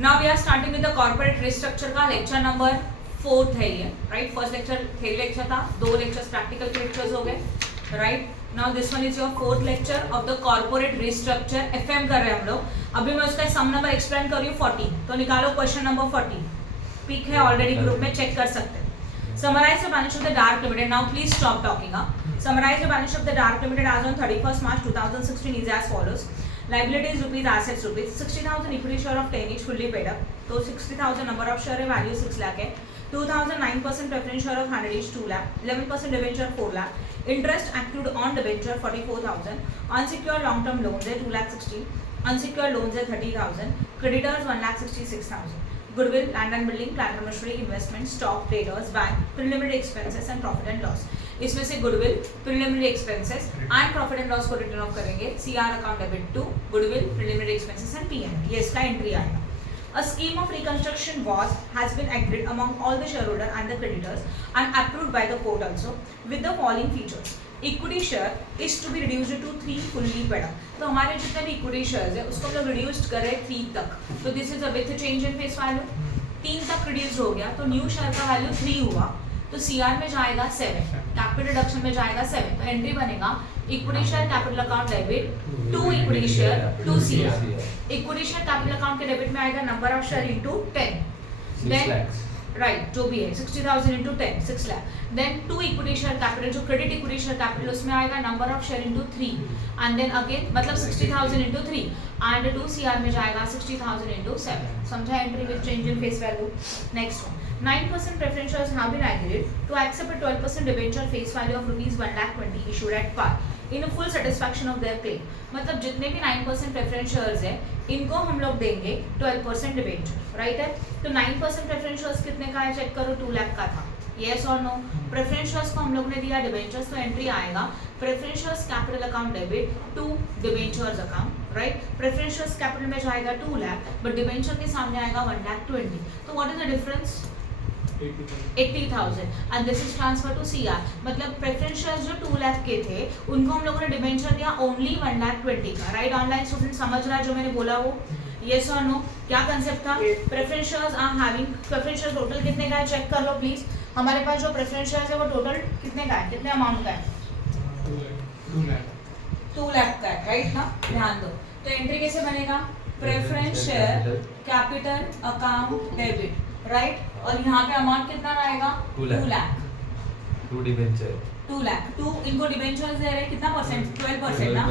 Now we are starting with the corporate restructure का lecture number 4 है ये, right. First lecture theory lecture था, 2 lectures practical lectures हो गए, right. Now this one is your 4th lecture of the corporate restructure. FM कर रहे हैं हम लोग। अभी मैं उसका सम नंबर एक्सप्लेन कर रही हूँ 40, तो निकालो क्वेश्चन नंबर 40। पिक है ऑलरेडी ग्रुप में, चेक कर सकते हैं। Summarize the balance of the dark limited. Now please stop talking. Summarize the balance of the dark limited as on 31st March 2016 is as follows. Liabilities rupees, assets rupees 60,000 equity share of 10 each fully paid up. तो 60,000 number of share है, value 6 lakh है। 2,000 9% preference share of 100 each 2 lakh, 11% debenture 4 lakh, interest accrued on debenture 44,000, unsecured long term loans है 2 lakh 60, unsecured loans है 30,000, creditors 1 lakh 66,000. Goodwill, land and building, plant and machinery, investment, stock, traders, bank, preliminary expenses and profit and loss. इसमें से goodwill, preliminary expenses and profit and loss को return off करेंगे। CR account debit to goodwill, preliminary expenses and PN, ये इसका entry आएगा। A scheme of reconstruction has been agreed among all the shareholder and the creditors and approved by the court also with the following features. Equity share is to be reduced to 3 fully paid up. तो हमारे जितने भी equity shares है उसको हम लोग reduced कर रहे हैं 3 तक। तो this is a with change in face value, 3 तक रिड्यूस हो गया तो न्यू शेयर का वैल्यू 3 हुआ, तो सीआर में जाएगा 7, कैपिटल रिडक्शन में जाएगा 7, तो एंट्री बनेगा equity share capital account debit to equity share to CR. Equity share capital account के डेबिट में आएगा number of share into 10, then right जो भी है 60,000 into 10 6 lakh, then to equity share capital जो क्रेडिट इक्विटी शेयर कैपिटल उसमें आएगा number of share into 3 and then again मतलब 60,000 इंटू 3 एंड टू सीआर में जाएगा 60,000 इंटू 7। समझा entry with change in face value. Next one, 9% preference shares have been agreed to accept a 12% debenture face value of rupees 1,20,000 issued at par in full satisfaction of their claim। मतलब जितने भी 9% preference shares है इनको हम लोग देंगे 12% debenture, right है। तो 9% preference shares कितने का है चेक करो, 2 लाख का था, yes और no। preference shares को हम लोग ने दिया debentures, तो एंट्री आएगा preference shares capital account debit to debentures account, right. preference shares capital में जाएगा 2 लाख बट debenture के सामने आएगा 1,20,000, तो what is the difference? 80,000 and this is transfer to CR। मतलब प्रेफरेंस शेयर्स जो 2 लाख के थे उनको हम लोगों ने डिबेंचर दिया ओनली 1,20,000 का, राइट। ऑनलाइन स्टूडेंट समझ रहा है जो मैंने बोला वो, यस और नो? क्या कंसेप्ट था? Preference shares are having, preference share total कितने का है चेक कर लो प्लीज। हमारे पास जो प्रेफरेंस शेयर्स है वो टोटल कितने का है, कितने अमाउंट का है? 2 लाख का है, राइट ना, ध्यान दो। तो एंट्री कैसे बनेगा? Preference share capital account debit, right. और यहाँ पे अमाउंट कितना आएगा? 2 लाख। 2 डिबेंचर 2 लाख, 2 इनको डिबेंचर्स दे रहे हैं कितना परसेंट? 12% ना,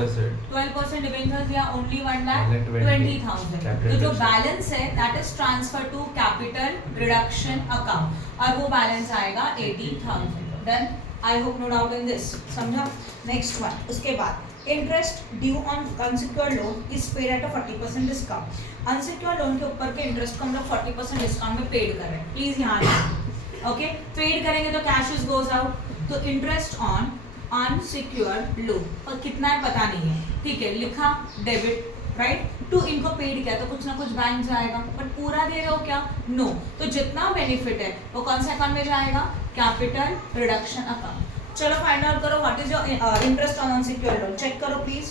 12% डिबेंचर्स दिया ओनली 1,20,000। तो जो बैलेंस है that is transfer to capital reduction account और वो बैलेंस आएगा 80,000। Done, I hope no doubt in this, समझा। नेक्स्ट वन, उसके बाद interest due on unsecured loan is paid at a 40% discount. Unsecured loan के ऊपर के इंटरेस्ट को हम लोग 40% डिस्काउंट में पेड कर रहे हैं, प्लीज यहाँ रखें, ओके। पेड करेंगे तो कैश इज गोज आउट, तो इंटरेस्ट ऑन अनसिक्योर्ड लोन और कितना है पता नहीं है, ठीक है, लिखा डेबिट, राइट। टू इनको पेड किया तो कुछ ना कुछ बैंक जाएगा, बट पूरा दे रहे हो क्या? नो। तो जितना बेनिफिट है वो कौन से अकाउंट में जाएगा? Capital reduction account. चलो फाइंड आउट करो what is your interest on unsecured loan, check करो please.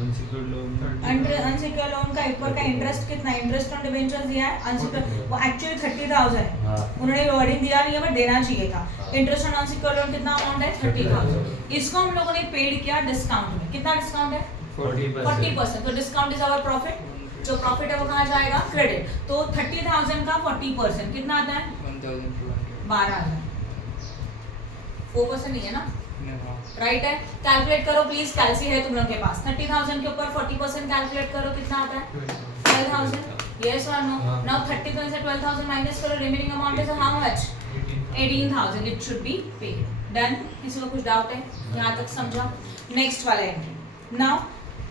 Unsecured loan, unsecured loan का ऊपर का इंटरेस्ट कितना? इंटरेस्ट ऑन डिबेंचर्स दिया है अनसिक्योर्ड, वो एक्चुअली 30,000 है, उन्होंने वर्डिंग दिया नहीं है बट देना चाहिए था। इंटरेस्ट ऑन अनसिक्योर्ड लोन कितना अमाउंट है? 30,000। इसको हम लोगों ने पेड किया डिस्काउंट में, कितना डिस्काउंट है? 40%। तो डिस्काउंट इज आवर प्रॉफिट, जो प्रॉफिट है वो कहाँ जाएगा? क्रेडिट। तो 30,000 का 40% कितना आता है? 12,000। 4% नहीं है ना, राइट है। कैलकुलेट करो प्लीज, कैलसी है तुम लोगों के पास। 30,000 के ऊपर 40% कैलकुलेट करो, कितना आता है? 12,000, यस और नो? नाउ 30,000 से 12,000 माइनस करो, remaining amount is how much? 18,000 it should be paid. Done, किसी को कुछ डाउट है? यहाँ तक समझा। नेक्स्ट वाला entry, now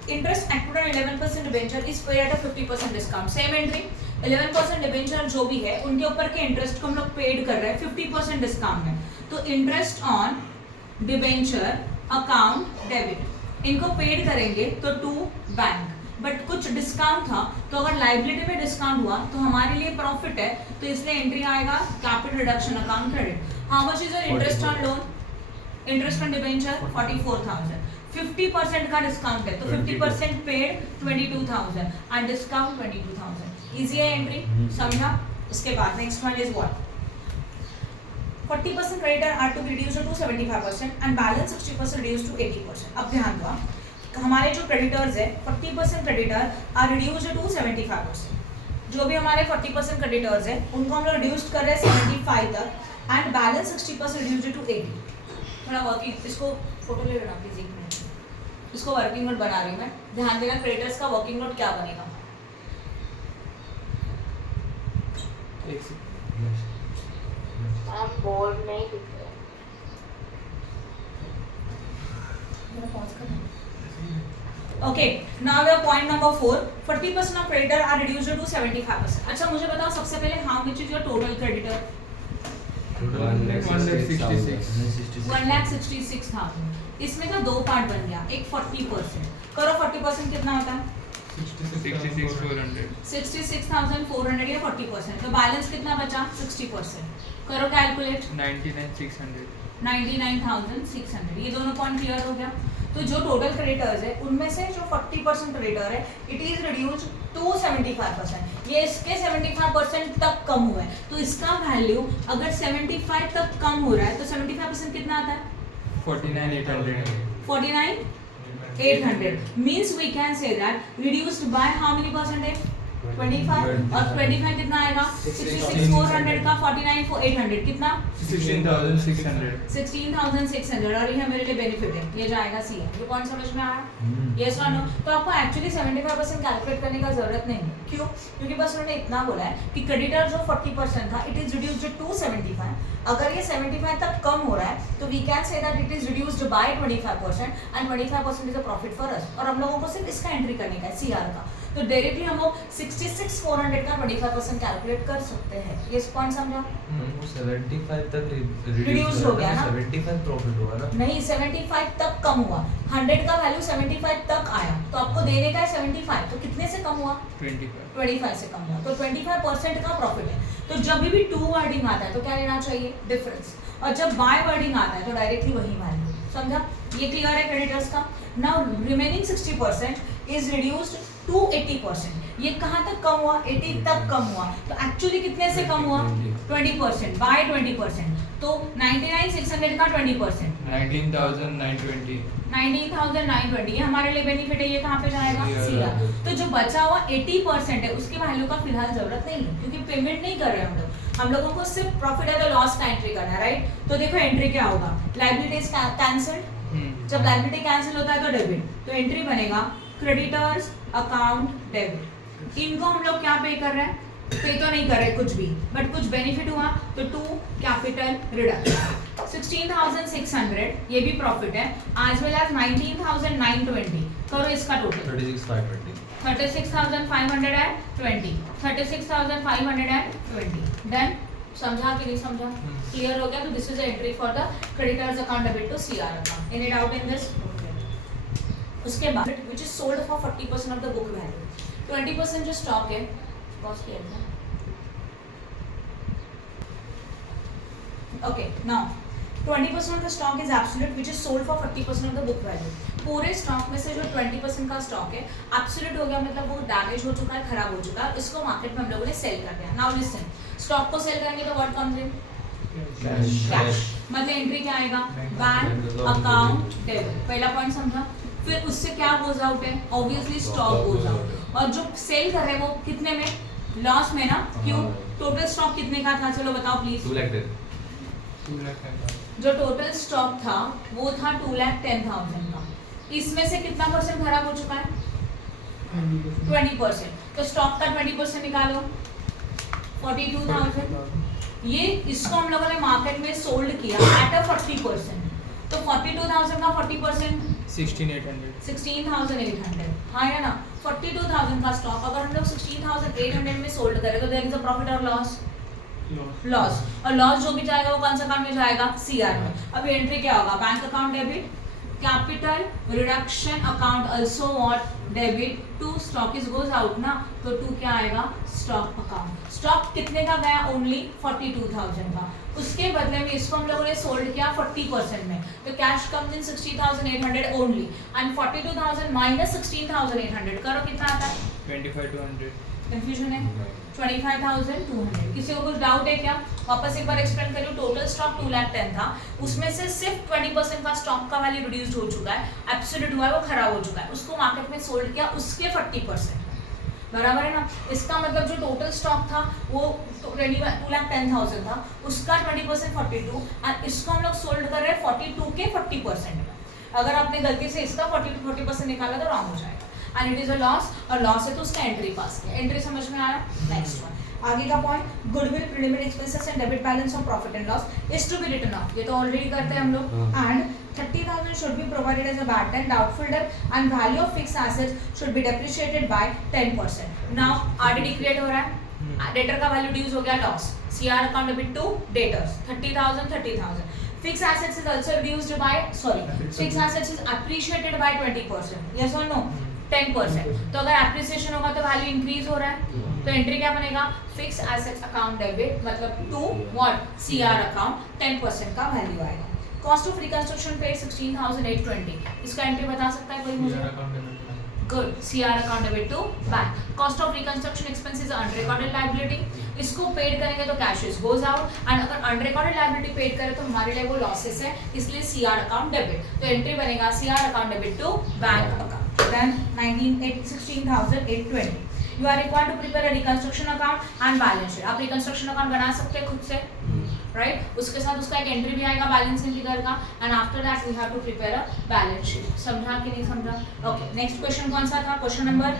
interest accrued on 11% debenture is paid at a 50% discount. Same entry, 11% debenture जो भी है उनके ऊपर के इंटरेस्ट को हम लोग पेड कर रहे हैं 50% डिस्काउंट में। तो interest on debenture account debit इनको पेड करेंगे तो टू बैंक, बट कुछ डिस्काउंट था तो अगर लाइबिलिटी में डिस्काउंट हुआ तो हमारे लिए प्रॉफिट है, तो इसलिए एंट्री आएगा capital reduction account credit. How much is your interest on loan? Interest on debenture 44,000। 50% का डिस्काउंट है तो 50% पेड 22,000 एंड डिस्काउंट 22,000. इजी है एंट्री, समझा. उसके बाद next one is what 40% creditor are to be reduced to 75% and balance 60% reduced to 80%. अब ध्यान दो, हमारे जो क्रेडिटर्स है 40% क्रेडिटर आर रिड्यूस्ड टू 75%. जो भी हमारे 40% क्रेडिटर्स है उनको हम लोग रिड्यूस्ड कर रहे हैं 75 तक एंड बैलेंस 60% रिड्यूस्ड टू 80. थोड़ा वर्किंग, इसको फोटो ले लेना प्लीज, एक मिनट. इसको वर्किंग नोट बना रही हूँ मैं. ध्यान देना क्रेडिटर्स का वर्किंग नोट क्या बनेगा. I'm bored नहीं दिख रहा. Okay, now we have point number 4. 40% of creditor are reduced to 75%. अच्छा मुझे बताओ सबसे पहले how much is your total creditor? 1,66,000. इसमें का दो पार्ट बन गया. एक 40%. करो 40% कितना होता है? 66,400 या 40%. तो बैलेंस कितना बचा? 60%. करो कैलकुलेट. 99,600. ये दोनों पॉइंट क्लियर हो गया. तो जो टोटल क्रेडिटर्स है उनमें से जो 40% क्रेडिटर है इट इज रिड्यूस्ड टू 75%. ये इसके 75% तक कम हुआ है तो इसका वैल्यू अगर 75 तक कम हो रहा है तो 75% कितना आता है? 49,800. means we can say that reduced by how many percentage? 25. और 25 कितना आएगा? 66,400 का 49,800 कितना? 16,600. और ये मेरे लिए बेनिफिट है, ये जाएगा सी है. ये पॉइंट समझ में आया? यस और नो. तो आपको एक्चुअली 75% कैलकुलेट करने का जरूरत नहीं है. क्यों? क्योंकि बस उन्होंने इतना बोला है कि क्रेडिटर जो 40% था इट इज रिड्यूस्ड टू 75. अगर ये 75 तक कम हो रहा है तो we can say that it is reduced by 25% and 25% is a profit for us. और हम लोगों को सिर्फ इसका एंट्री करने का है सीआर का. तो डायरेक्टली हम लोग 66,400 का 25% कैलकुलेट कर सकते हैं. ये पॉइंट समझा? 75 तक रिड्यूस हो गया ना. 75 प्रॉफिट हुआ ना. नहीं 75 तक कम हुआ. 100 का वैल्यू 75 तक आया तो आपको देने का है 75. तो कितने से कम हुआ? 25 से कम हुआ. तो 25% का प्रॉफिट है. तो जब भी टू वर्डिंग आता है तो क्या लेना चाहिए? डिफरेंस. और जब बाय वर्डिंग आता है तो डायरेक्टली वही वैल्यू. समझा? ये क्लियर है क्रेडिटर्स का. Now remaining 60% is reduced to 80%. ये कहाँ तक कम हुआ? 80 तक कम हुआ. तो एक्चुअली कितने से कम हुआ? 20% बाय 20%. तो 99,600 का 20%. 19,920 ये हमारे लिए बेनिफिट है. ये कहाँ पे जाएगा? सीआर. तो जो बचा हुआ 80% है उसके वैल्यू का फिलहाल जरूरत नहीं है क्योंकि पेमेंट नहीं कर रहे हम लोगों को सिर्फ प्रॉफिट एंड लॉस का एंट्री करना है. राइट. तो देखो एंट्री क्या होगा? Liabilities cancelled. जब लायबिलिटी कैंसिल होता है तो डेबिट. तो एंट्री बनेगा क्रेडिटर्स अकाउंट डेबिट. इनको हम लोग क्या पे कर रहे हैं? पे तो नहीं कर रहे कुछ भी बट कुछ बेनिफिट हुआ तो टू कैपिटल रिडक्शन. 16,600 ये भी प्रॉफिट है एज वेल एज 19,920. करो इसका टोटल 36,520. 36,520. 36,520. देन समझा कि नहीं समझा? क्लियर हो गया. तो this is entry for the creditors account debit to CR account. Any doubt in this? उसके बाद which is sold for 40% of the book value. 20% जो स्टॉक है कॉस्ट किया था. Okay now 20% of the stock is absolute which is sold for 40% of the book value. पूरे stock में से जो 20% का स्टॉक है एब्सोल्यूट हो गया मतलब वो डैमेज हो चुका है, खराब हो चुका है. इसको मार्केट में हम लोगों ने सेल कर दिया. नाउ लिसन, स्टॉक को सेल करेंगे तो व्हाट कम्स इन? कैश. मतलब एंट्री क्या आएगा? Bank account debit. पहला पॉइंट समझा. फिर उससे क्या गोज आउट है? Obviously stock goes out. और जो सेल कर रहे हैं वो कितने में? लॉस में ना. क्यों? टोटल स्टॉक कितने का था? चलो बताओ प्लीज. 2 लाख दे. जो टोटल स्टॉक था वो था 2,10,000 का. इसमें से कितना परसेंट खराब हो चुका है? 20%. तो स्टॉक का 20% निकालो 42,000. ये इसको हम लोगों ने मार्केट में सोल्ड किया एट अ 40%. तो 42,000 का 40% 16,800. हाँ या ना. 42,000 का स्टॉक अगर हम लोग 16,800 में सोल्ड करें तो देयर इज अ प्रॉफिट और लॉस. लॉस. और लॉस जो भी जाएगा वो कौन सा अकाउंट में जाएगा? सीआर में. अब एंट्री क्या होगा? Bank account debit capital reduction account also what? Debit to stock is goes out ना, तो टू क्या आएगा, स्टॉक अकाउंट। स्टॉक कितने का गया, ओनली 42,000 का, उसके बदले में इसको हम लोगों ने सोल्ड किया 40% में, तो cash comes in 60,800 only, and 42,000 minus 16,800 करो कितना आता है, 25,200। कंफ्यूजन है, 25,200। किसी को कुछ डाउट है क्या, वापस एक बार एक्सप्लेन करिए। टोटल स्टॉक 2,10,000 था, उसमें से सिर्फ 20% का स्टॉक का वैल्यू रिड्यूस्ड हो चुका है, एब्सोल्यूट हुआ है, वो खराब हो चुका है, उसको मार्केट में सोल्ड किया उसके 40%, बराबर है ना। इसका मतलब जो टोटल स्टॉक था वो 2,10,000 था, उसका 20% 42, और इसको हम लोग सोल्ड कर रहे हैं 42 के 40% में। अगर आपने गलती से इसका 40% निकाला तो रॉन्ग हो जाएगा, and it is a loss, और लॉस है तो उसका एंट्री पास किया। एंट्री समझ में आया। नेक्स्ट वन, आगे का point, goodwill, preliminary expenses and debit balance of profit and loss is to be written off, ये तो ऑलरेडी करते हैं हम लोग, and 30,000 should be provided as a bad debt, doubtful debt, and value of fixed assets should be depreciated by 10%. Now RDD create हो रहा है, debtor का वैल्यू ड्यूज हो गया, loss, CR account debit to debtors 30,000, fixed assets is also reduced by, fixed assets is appreciated by 20%, yes or no, 10%, तो अगर appreciation होगा तो वैल्यू इंक्रीज हो रहा है, तो एंट्री क्या बनेगा, फिक्स एसेट्स अकाउंट डेबिट, मतलब टू व्हाट, CR अकाउंट, 10% का वैल्यू आएगा। कॉस्ट ऑफ रिकंस्ट्रक्शन पेड 16,820, इसका एंट्री बता सकता है कोई मुझे, good, CR account debit to bank. Cost of reconstruction expenses unrecorded liability, इसको पेड करेंगे तो cash is goes out, and अगर अनरिकॉर्डेड लायबिलिटी पेड करें तो हमारे लिए वो लॉसेस है, इसलिए CR अकाउंट डेबिट, तो एंट्री बनेगा CR account debit to bank account. Then 16,820. You are required to prepare a reconstruction account and balance sheet. आप reconstruction account बना सकते हैं खुद से, right? उसके साथ उसका एक एंट्री भी आएगा बैलेंसिंग फिगर का, and after that we have to prepare a balance sheet. समझा कि नहीं समझा? Okay. Next question कौन सा था? Question number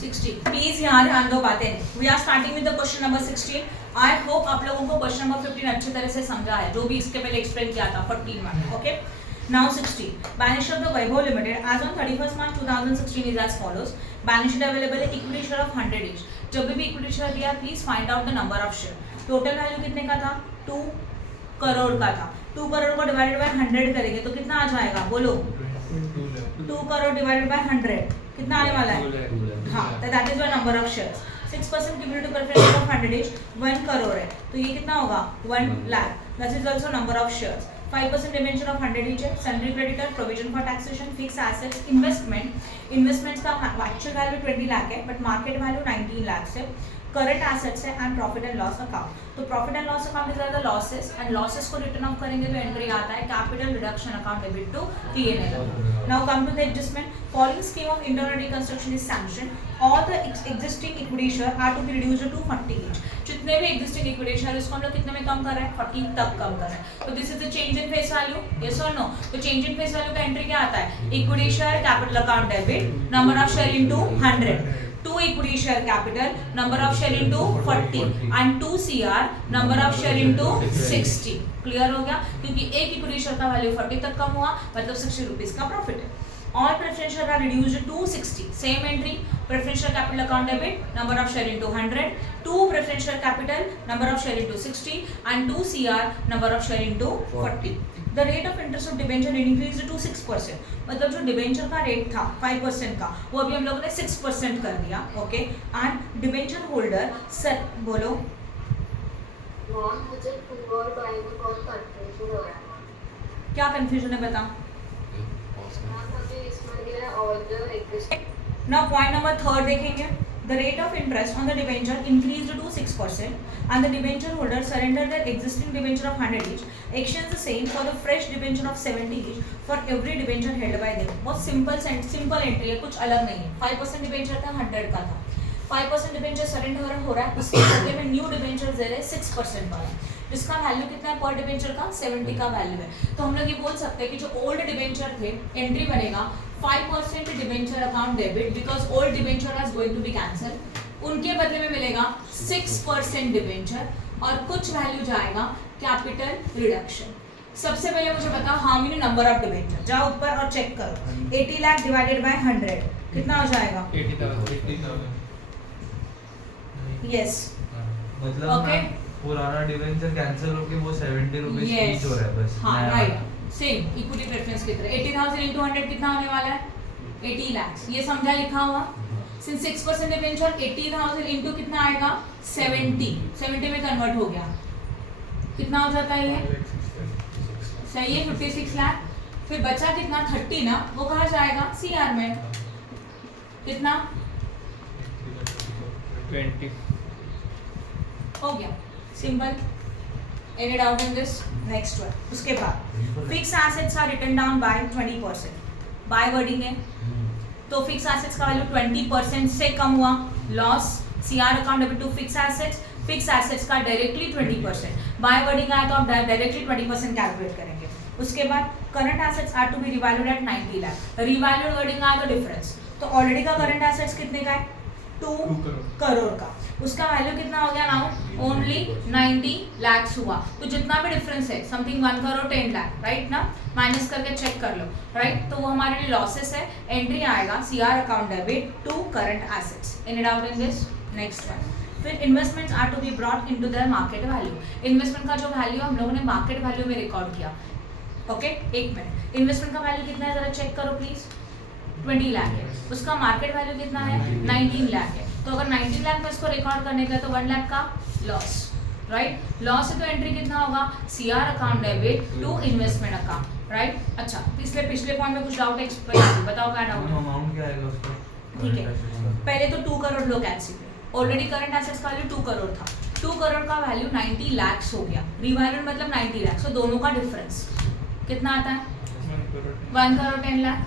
16. Please यहाँ ध्यान दो बातें. We are starting with the question number 16. I hope आप लोगों को question number 15 अच्छी तरह से समझा है, जो भी इसके पहले एक्सप्लेन किया था 14 में. Okay? Now 16. Balance sheet of the Vaibhav Limited as on 31st March 2016 is as follows. Balance sheet available है, equity share of 100 each. जब भी equity share दिया, please find out the number of share. Total value कितने का था? 2 करोड़ का था. 2 करोड़ को डिवाइडेड बाय 100 करेंगे तो कितना आ जाएगा, बोलो? 2 करोड़ डिवाइडेड बाय 100 कितना आने वाला है? हाँ, तो that is the number of shares. 6% cumulative preference of 100 each, 1 crore है, तो ये कितना होगा? 1 lakh. That is also number of shares. 5% debenture of 100 each है, sundry creditor, provision for taxation, fix assets, investments का एक्चुअल वैल्यू 20 लाख है, बट मार्केट वैल्यू 19 लाख है, current assets है, and profit and loss account. तो profit and loss account is the losses, and losses को return off करेंगे तो entry आता है capital reduction account debit to P&L. Now come to the adjustment. Following scheme of internal reconstruction is sanction. All the existing equity share are to be reduced to 40 each. जितने भी existing equity share इसको हम लोग कितने में कम कर रहे हैं? 40 तक कम कर रहे हैं. तो this is the change in face value, yes और नो? तो चेंज इन फेस वैल्यू का एंट्री क्या आता है? Equity share capital account debit, number of share into 100, 2 equity share capital, number of share into 40, and 2 CR, number of share into 60. Clear हो गया? क्योंकि एक इक्विटी शेयर का वैल्यू 40 तक कम हुआ, मतलब 60 रुपीज का प्रॉफिट है. All preference share are reduced to 60. Same entry, preference share capital account debit, number of share into 100, 2 preference share capital, number of share into 60, and 2 CR, number of share into 40. The rate of interest of debenture increased to 6%. मतलब जो debenture का rate था 5% का, वो अभी हम लोगों ने 6% कर दिया. Okay, and debenture holder sir बोलो. मुझे 2 और 5 में बहुत कंफ्यूजन हो रहा है. क्या कंफ्यूजन है बता. Now point number 3 देखेंगे. The rate of interest on the debenture increased to 6%, and the debenture holder surrendered their existing debenture of 100 each, exchange the same for the fresh debenture of 70 each for every debenture held by them. बहुत simple entry है, कुछ अलग नहीं है. 5% debenture था, 100 का था. 5% debenture surrender हो रहा है, उसके बदले में न्यू डिबेंचर दे रहे हैं 6% वाला, जिसका वैल्यू कितना है पर डिबेंचर का? 70 का वैल्यू है. तो हम लोग ये बोल सकते हैं कि जो ओल्ड डिबेंचर थे, एंट्री बनेगा 5% debenture account debit, because old debenture is going to be cancel. उनके बदले में मिलेगा 6% डिबेंचर, और कुछ वैल्यू जाएगा कैपिटल रिडक्शन. सबसे पहले मुझे बताओ how many number of debenture. जाओ ऊपर और चेक करो. 80 लाख डिवाइडेड बाय 100 कितना हो जाएगा? 80,000. यस, मतलब ओके. पुराना डिवेंचर कैंसिल होके वो 70 रुपीज Yes. ईच हो रहा है बस. हाँ नया राइट, वाला. सेम इक्विटी प्रेफरेंस की तरह. 80,000 into 100 कितना होने वाला है? 80 lakhs, ये समझा लिखा हुआ। सिंस 6% डिबेंचर 80,000 इंटू कितना आएगा 70 में कन्वर्ट हो गया, कितना हो जाता है ये, सही है 56 लाख। फिर बचा कितना 30 ना, वो कहाँ जाएगा CR में, कितना 20 हो गया, simple. Any doubt in this? Next one. उसके बाद fix assets are written down by 20%, by wording है तो फिक्स एसेट्स का वैल्यू 20% से कम हुआ, loss. CR account debit to fix assets का डायरेक्टली 20%, बाय वर्डिंग आया तो आप डायरेक्टली 20% कैलकुलेट करेंगे। उसके बाद current assets are to be revalued at 90 lakh, revalued wording आया तो डिफरेंस, तो ऑलरेडी का करंट एसेट्स कितने का है 2 करोड़ का, उसका वैल्यू कितना हो गया नाउ ओनली 90 lakhs हुआ, तो जितना भी डिफरेंस है समथिंग 1 करोड़ 10 लाख, राइट ना, माइनस करके चेक कर लो, राइट। तो वो हमारे लिए लॉसेस है, एंट्री आएगा CR account debit to current assets. Any doubt in this? Next one. फिर investments are to be brought into their market value, investment का जो वैल्यू हम लोगों ने मार्केट वैल्यू में रिकॉर्ड किया, ओके। एक मिनट, इन्वेस्टमेंट का वैल्यू कितना है जरा चेक करो प्लीज, 20 लाख है, उसका मार्केट वैल्यू कितना है 19 लाख है, तो अगर 19 लाख में इसको रिकॉर्ड करने का तो 1 लाख का लॉस, राइट। लॉस है तो एंट्री कितना होगा CR account debit to investment account, right. अच्छा, इसलिए पिछले पॉइंट में कुछ डाउट एक्सप्लेन बताओ क्या डाउट है? अमाउंट क्या आएगा उसका? ठीक है, पहले तो 2 करोड़ लो कैंसिल पे, ऑलरेडी करंट एसेट्स का वैल्यू 2 करोड़ था, 2 करोड़ का वैल्यू 90 lakhs हो गया, रिवैल्यूड मतलब 90 lakhs, तो दोनों का डिफरेंस कितना आता है 1 करोड़ 10 लाख,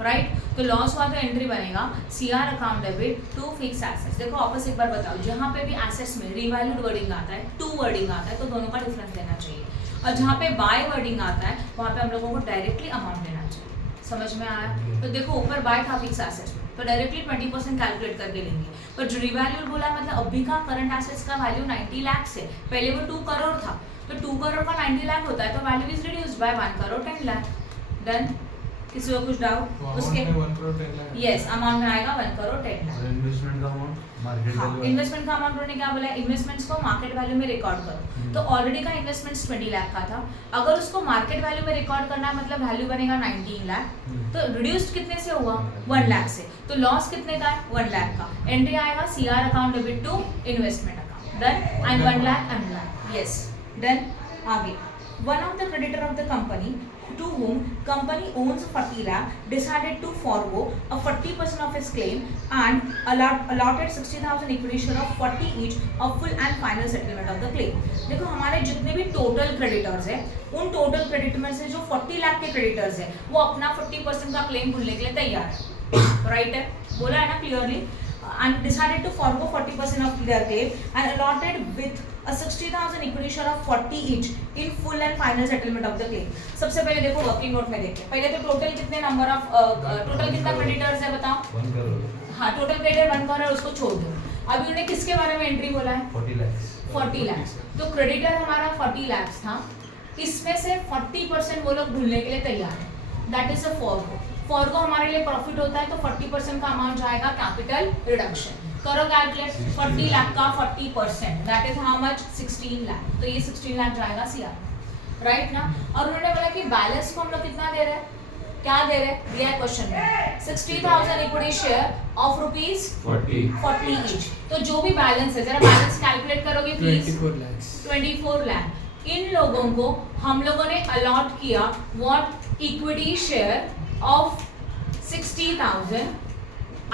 राइट। तो लॉस हुआ तो एंट्री बनेगा CR account debit to fix assets. देखो वापस एक बार बताओ, जहाँ पे भी एसेट्स में रिवैल्यूड वर्डिंग आता है, टू वर्डिंग आता है, तो दोनों का डिफरेंस लेना चाहिए, और जहाँ पे बाय वर्डिंग आता है वहाँ पे हम लोगों को डायरेक्टली अमाउंट लेना चाहिए। समझ में आया? तो देखो ऊपर बाय था फिक्स एसेट्स में, तो डायरेक्टली 20% कैलकुलेट करके लेंगे, पर जो रिवैल्यूड बोला मतलब अभी का करंट एसेट्स का वैल्यू 90 lakhs है, पहले वो 2 करोड़ था, तो 2 करोड़ का 90 लाख होता है, तो value is reduced bye 1 crore 10 lakh. Done? किसी को कुछ डाउट? उसके 1 करोड़ 10 लाख, यस, अमाउंट में आएगा 1 करोड़ 10 लाख। इन्वेस्टमेंट का अमाउंट मार्केट हाँ, वैल्यू, इन्वेस्टमेंट का अमाउंट उन्होंने क्या बोला, इन्वेस्टमेंट्स को मार्केट वैल्यू में रिकॉर्ड करो, तो ऑलरेडी का इन्वेस्टमेंट्स 20 लाख का था, अगर उसको मार्केट वैल्यू में रिकॉर्ड करना है मतलब वैल्यू बनेगा 19 लाख, तो रिड्यूस्ड कितने से हुआ 1 लाख से, तो लॉस कितने का है 1 लाख का, एंट्री आएगा CR account debit to investment account. Done? And 1 lakh, yes done. आगे, one of the creditor of the company to whom company owns 40 lakh decided to forgo a 40% of his claim and allotted 60,000 equity share of 40 each of full and final settlement of the claim। देखो हमारे जितने भी total creditors हैं, उन total creditor में से जो 40 लाख के क्रेडिटर्स हैं वो अपना 40% का क्लेम भूलने के लिए तैयार है, राइट है, बोला है ना clearly, and decided to forgo 40% of their claim and allotted with a 60,000 equity share of 40 each in full and final settlement of the claim। सबसे पहले देखो वर्किंग नोट में देखिए, पहले तो टोटल कितने नंबर ऑफ टोटल कितना क्रेडिटर्स है बताओ? 1 करोड़। हाँ, टोटल क्रेडिटर 1 करोड़, उसको छोड़ दो। अभी उन्हें किसके बारे में एंट्री बोला है 40 lakhs, 40 लाख, तो क्रेडिटर हमारा 40 लाख था, इसमें से 40% वो लोग भूलने के लिए तैयार है, that is a forgo. Forgo हमारे लिए प्रॉफिट होता है, तो 40% का अमाउंट जाएगा कैपिटल रिडक्शन, करो कैलकुलेट, 40 लाख का 40% that is how much 16 lakh, तो ये 16 लाख जाएगा CR, राइट ना। और उन्होंने बोला कि बैलेंस को हम लोग कितना दे रहे हैं, क्या दे रहे हैं, दिया है क्वेश्चन में 60,000 equity share of rupees 40 each, तो जो भी बैलेंस है, जरा बैलेंस कैलकुलेट करोगे प्लीज, 24 लाख। इन लोगों को हम लोगों ने अलॉट किया what, equity share of 60,000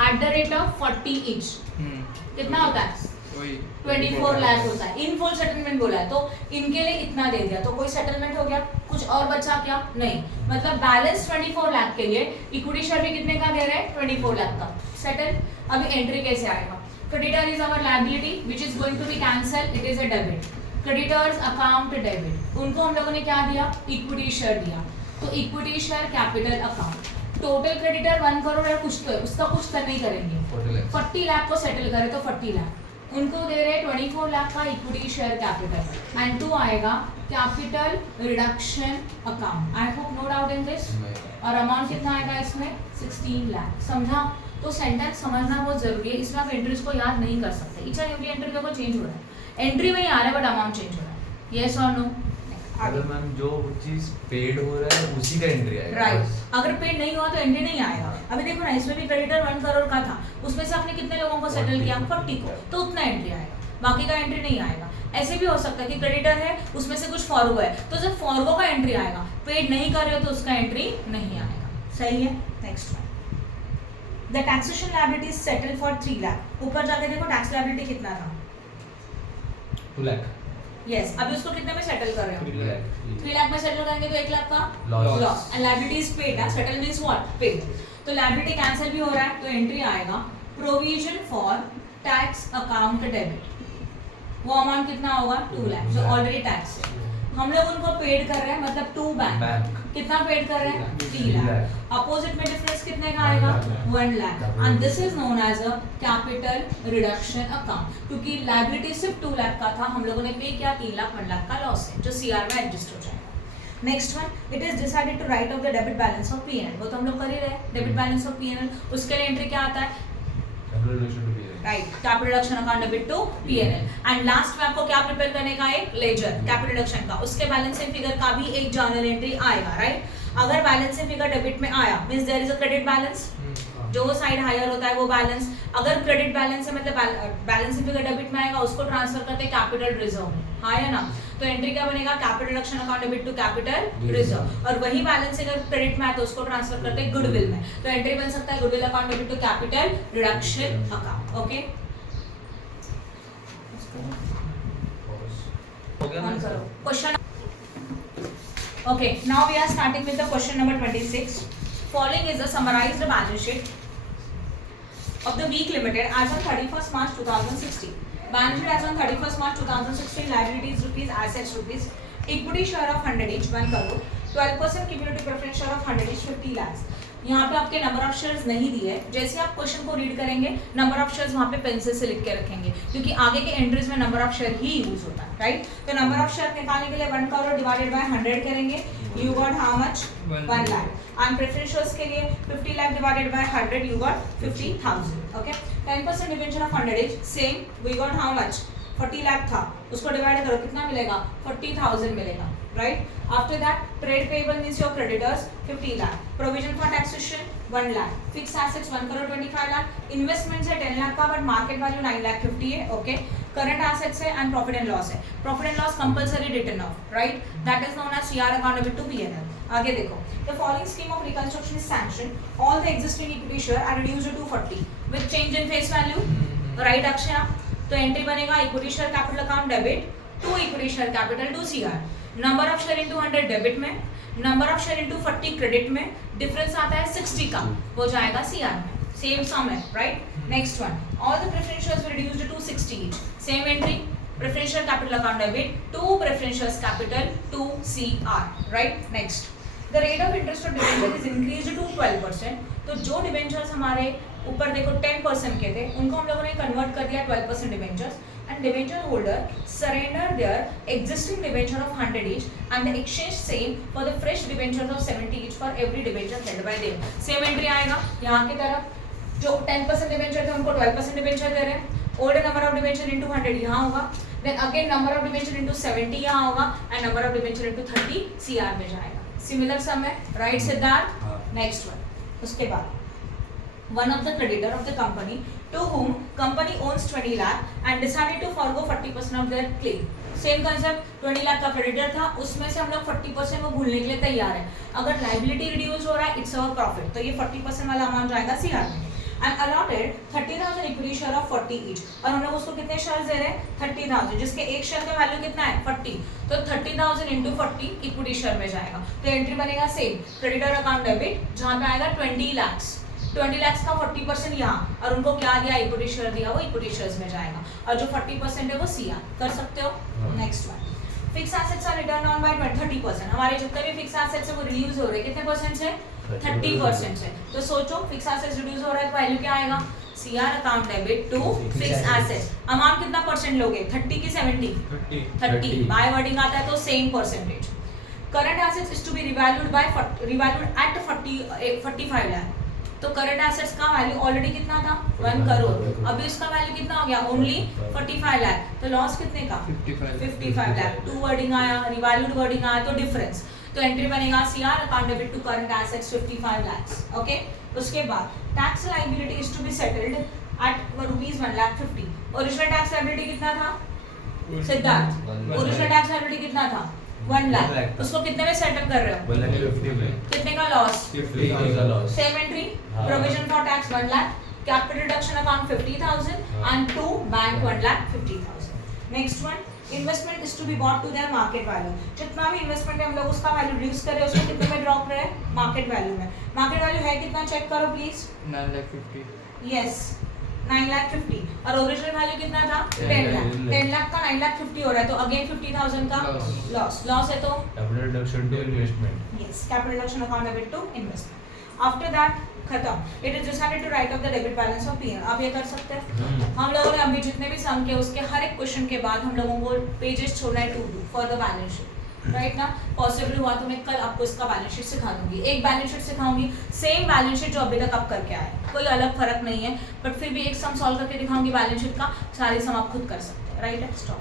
at the rate of 40 each, कितना होता है 24 लाख होता है। इन फुल सेटलमेंट बोला है, तो इनके लिए इतना दे दिया, तो कोई सेटलमेंट हो गया, कुछ और बचा क्या, नहीं, मतलब बैलेंस 24 लाख के लिए इक्विटी शेयर भी कितने का दे रहे हैं 24 लाख का, सेटल। अभी एंट्री कैसे आएगा, creditor is our liability which is going to be cancel, it is a debit, creditors account debit, उनको हम लोगों ने क्या दिया, इक्विटी शेयर दिया, तो equity share capital account, total creditor 1 crore है, कुछ तो है, उसका कुछ तो नहीं करेंगे, 40 लाख को सेटल करे तो 40 लाख, उनको दे रहे 24 लाख का इक्विटी शेयर कैपिटल, एंड 2 आएगा capital reduction account. I hope no doubt in this. और अमाउंट कितना आएगा इसमें 16 लाख, समझा? तो सेंटेंस समझना बहुत जरूरी है, इसमें आप एंट्रीज को याद नहीं कर सकते, इच एंड एवरी एंट्री देखो चेंज हो रहा है, एंट्री में ही आ रहा है बट अमाउंट चेंज हो रहा है, येस और नो। अगर मैम जो चीज पेड हो रहा है उसी का एंट्री आएगा राइट, अगर पेड नहीं हुआ तो एंट्री नहीं आएगा। हाँ। अभी देखो ना, इसमें भी क्रेडिटर 1 करोड़ का था, उसमें से आपने कितने लोगों को सेटल 40 किया? 40 को, तो उतना एंट्री आएगा, बाकी का एंट्री नहीं आएगा। ऐसे भी हो सकता है कि क्रेडिटर है, उसमें से कुछ फॉरगो है, तो जब फॉरगो का एंट्री आएगा, पेड नहीं कर रहे हो तो उसका एंट्री नहीं आएगा। सही है। Next one, the taxation liability settle for 3 lakh. ऊपर जाके देखो टैक्स लायबिलिटी कितना था? 2 लाख यस, अभी उसको कितने में सेटल कर रहे हो? 3 लाख 3 लाख में सेटल करेंगे तो 1 लाख का Loss. Loss, and liability is paid ना, सेटल मींस व्हाट? पेड। तो लायबिलिटी कैंसिल भी हो रहा है, तो एंट्री आएगा provision for tax account debit. वो अमाउंट कितना होगा? 2 लाख, जो ऑलरेडी टैक्स है। हम लोग उनको पेड कर रहे हैं, मतलब टू बैंक कितना पेड कर रहे हैं? 3 लाख। अपोजिट में डिफरेंस कितने का आएगा? 1 lakh, and this is known as a capital reduction account, क्योंकि लायबिलिटी सिर्फ 2 लाख का था, हम लोगों ने पे किया 3 लाख, 1 लाख का लॉस है, जो सीआर में एडजस्ट हो जाएगा। Next one, it is decided to write off the debit balance of PNL. वो तो हम लोग कर ही रहे हैं, डेबिट बैलेंस ऑफ पीएनएल। उसके लिए एंट्री क्या आता है? Right, capital reduction account debit to PNL. And last में आपको क्या प्रिपेयर करने का? एक लेजर कैपिटल रिडक्शन का, उसके बैलेंसिंग फिगर का भी एक जर्नल एंट्री आएगा। राइट, अगर बैलेंसिंग फिगर डेबिट में आया means there is a credit balance, जो साइड हायर होता है वो बैलेंस। अगर क्रेडिट बैलेंस है मतलब बैलेंसिंग फिगर डेबिट में आएगा, उसको ट्रांसफर करते हैं कैपिटल रिजर्व में, हाँ या ना? तो एंट्री क्या बनेगा? Capital reduction account debit to capital reserve. और वही बैलेंस अगर क्रेडिट में है तो उसको ट्रांसफर करते हैं गुडविल में, तो एंट्री बन सकता है goodwill account debit to capital reduction account. Okay, हो गया ना sir? Question. Okay, now we are starting with the question number 26. Following is the summarized balance sheet of the week limited as on 31st March 2016. Balance sheet as on 31st March 2016. Liabilities rupees, assets rupees. Equity share of 100 each 1 crore. 12% cumulative preference share of 100 each 50 lakhs. यहाँ पे आपके number of shares नहीं दिए है, जैसे आप question को read करेंगे नंबर ऑफ शेयर्स वहाँ पे पेंसिल से लिख के रखेंगे, क्योंकि आगे के एंट्रीज में number of share he use होता है। राइट, तो नंबर ऑफ शेयर निकालने के लिए 1 करोड़ डिवाइडेड बाय 100 करेंगे, you got how much? 1 lakh. And preference shares के लिए 50 lakh divided by 100, you got 50,000। Okay, 10% debenture of 100 is same, we got how much? 40 lakh था, उसको डिवाइड करो कितना मिलेगा? 40,000 मिलेगा। Right, after that trade payable means your creditors 50 lakh, provision for taxation 1 lakh, fix assets 1 crore 25 lakh, investments है 10 लाख का बट मार्केट वैल्यू 9 लाख 50 है। Okay, current assets है एंड प्रॉफिट एंड लॉस है, profit and loss compulsory return of, right, that is known as CR account debit to PNL. आगे देखो, the following scheme of reconstruction is sanction, all the existing equity share are reduced to 40 with change in face value. Right Akshaya, तो entry बनेगा equity share capital account debit to equity share capital to CR, number of share into 100 debit में, number of share into 40 credit में, difference आता है 60 का, हो जाएगा CR में, सेम सम है। Right, next one, all the preference shares were reduced to 60 each, same entry, preference share capital account debit to preference shares capital to CR. Right, next, the rate of interest of debenture is increased to 12%। तो जो debentures हमारे ऊपर देखो 10% के थे, उनको हम लोगों ने कन्वर्ट कर दिया 12% debentures, and debenture holder surrender their existing debenture of 100 each and the exchange same for the fresh debentures of 70 each for every debenture held by them। Same entry आएगा यहाँ की तरफ, जो 10% डिबेंचर थे उनको 12% डिबेंचर दे रहे हैं, old number of debenture into 100 यहाँ होगा, then again number of debenture into 70 यहाँ होगा, and number of debenture into 30 CR में जाएगा। सिमिलर सम है। राइट सिद्धार्थ, नेक्स्ट वन, उसके बाद one of the creditor of the company to whom company owns 20 lakh and decided to forgo 40% of their claim। Same concept, 20 lakh का creditor था, उसमें से हम लोग 40% वो भूलने के लिए तैयार है। अगर लाइबिलिटी रिड्यूस हो रहा है इट्स अवर प्रॉफिट, तो ये 40% वाला अमाउंट जाएगा सीआर में। And allotted 30,000 equity share of 40 each, और हम लोग उसको कितने शेयर दे रहे हैं? 30,000, जिसके एक शेयर का वैल्यू कितना है? 40, तो 30,000 इंटू 40 इक्विटी शेयर में जाएगा। तो एंट्री बनेगा सेम, क्रेडिटर अकाउंट डेबिट, जहाँ पे आएगा 20 lakhs, 20 lakhs का 40% यहाँ, और उनको क्या दिया? इक्विटी शेयर दिया, वो इक्विटी शेयर्स में जाएगा, और जो 40% है वो सीआर। कर सकते हो। Next one, fix assets are written on by 30%। हमारे जितने भी फिक्स एसेट्स है वो रिड्यूस हो रहे हैं, कितने परसेंट से? 30% से। तो सोचो फिक्स एसेट्स रिड्यूस हो रहा है तो वैल्यू क्या आएगा? CR account debit to fix assets. Amount कितना परसेंट लोगे? 30 की 70? 30। बाय वर्डिंग आता है तो same percentage. Current assets is to be revalued at 45 lakh, तो करंट एसेट्स का वैल्यू ऑलरेडी कितना था 1 करोड़, अभी उसका वैल्यू कितना हो गया ओनली 45 लाख, तो लॉस कितने का 55 लाख। टू वर्डिंग आया, रिवैल्यूड वर्डिंग आया तो डिफरेंस, तो एंट्री बनेगा CR account debit to current assets 55 lakh. Okay, उसके बाद tax liability is to be settled at ₹1,50,000। Original tax liability कितना था सिद्धार्थ? ओरिजिनल टैक्स लायबिलिटी कितना था 1 लाख, उसको कितने में सेटअप कर रहे हो 1,50,000 में कितने का लॉस 50,000 लॉस। सेम एंट्री, हाँ। Provision for tax 1 lakh, capital reduction account 50,000 हाँ। And to bank 1,50,000। Next one, investment is to be bought to their market value. जितना भी इन्वेस्टमेंट है हम लोग उसका वैल्यू रिड्यूस करें, उसको कितने में ड्रॉप रहे मार्केट वैल्यू में। मार्केट वैल्यू है कितना चेक करो प्लीज। 9,50,000. यस 9,50,000 और ओरिजिनल वैल्यू कितना था 10 लाख। 10 लाख का 9,50,000 हो रहा है तो अगेन 50,000 का Loss. लॉस है तो capital reduction to investment. yes capital reduction account debit to investment। after that खत्म, it is decided to write off the debit balance of P&L। आप ये कर सकते हैं। हम लोगों ने अभी जितने भी सम के उसके हर एक क्वेश्चन के बाद हम लोगों को पेजेस छोड़ना है to do for the balance sheet, right ना। पॉसिबल हुआ तो मैं कल आपको इसका बैलेंस शीट सिखा दूंगी, एक बैलेंस शीट सिखाऊंगी सेम बैलेंस शीट जो अभी तक आप करके आए, कोई अलग फर्क नहीं है, बट फिर भी एक सम सॉल्व करके दिखाऊंगी बैलेंस शीट का, सारी सम आप खुद कर सकते हैं, राइट है। स्टॉप।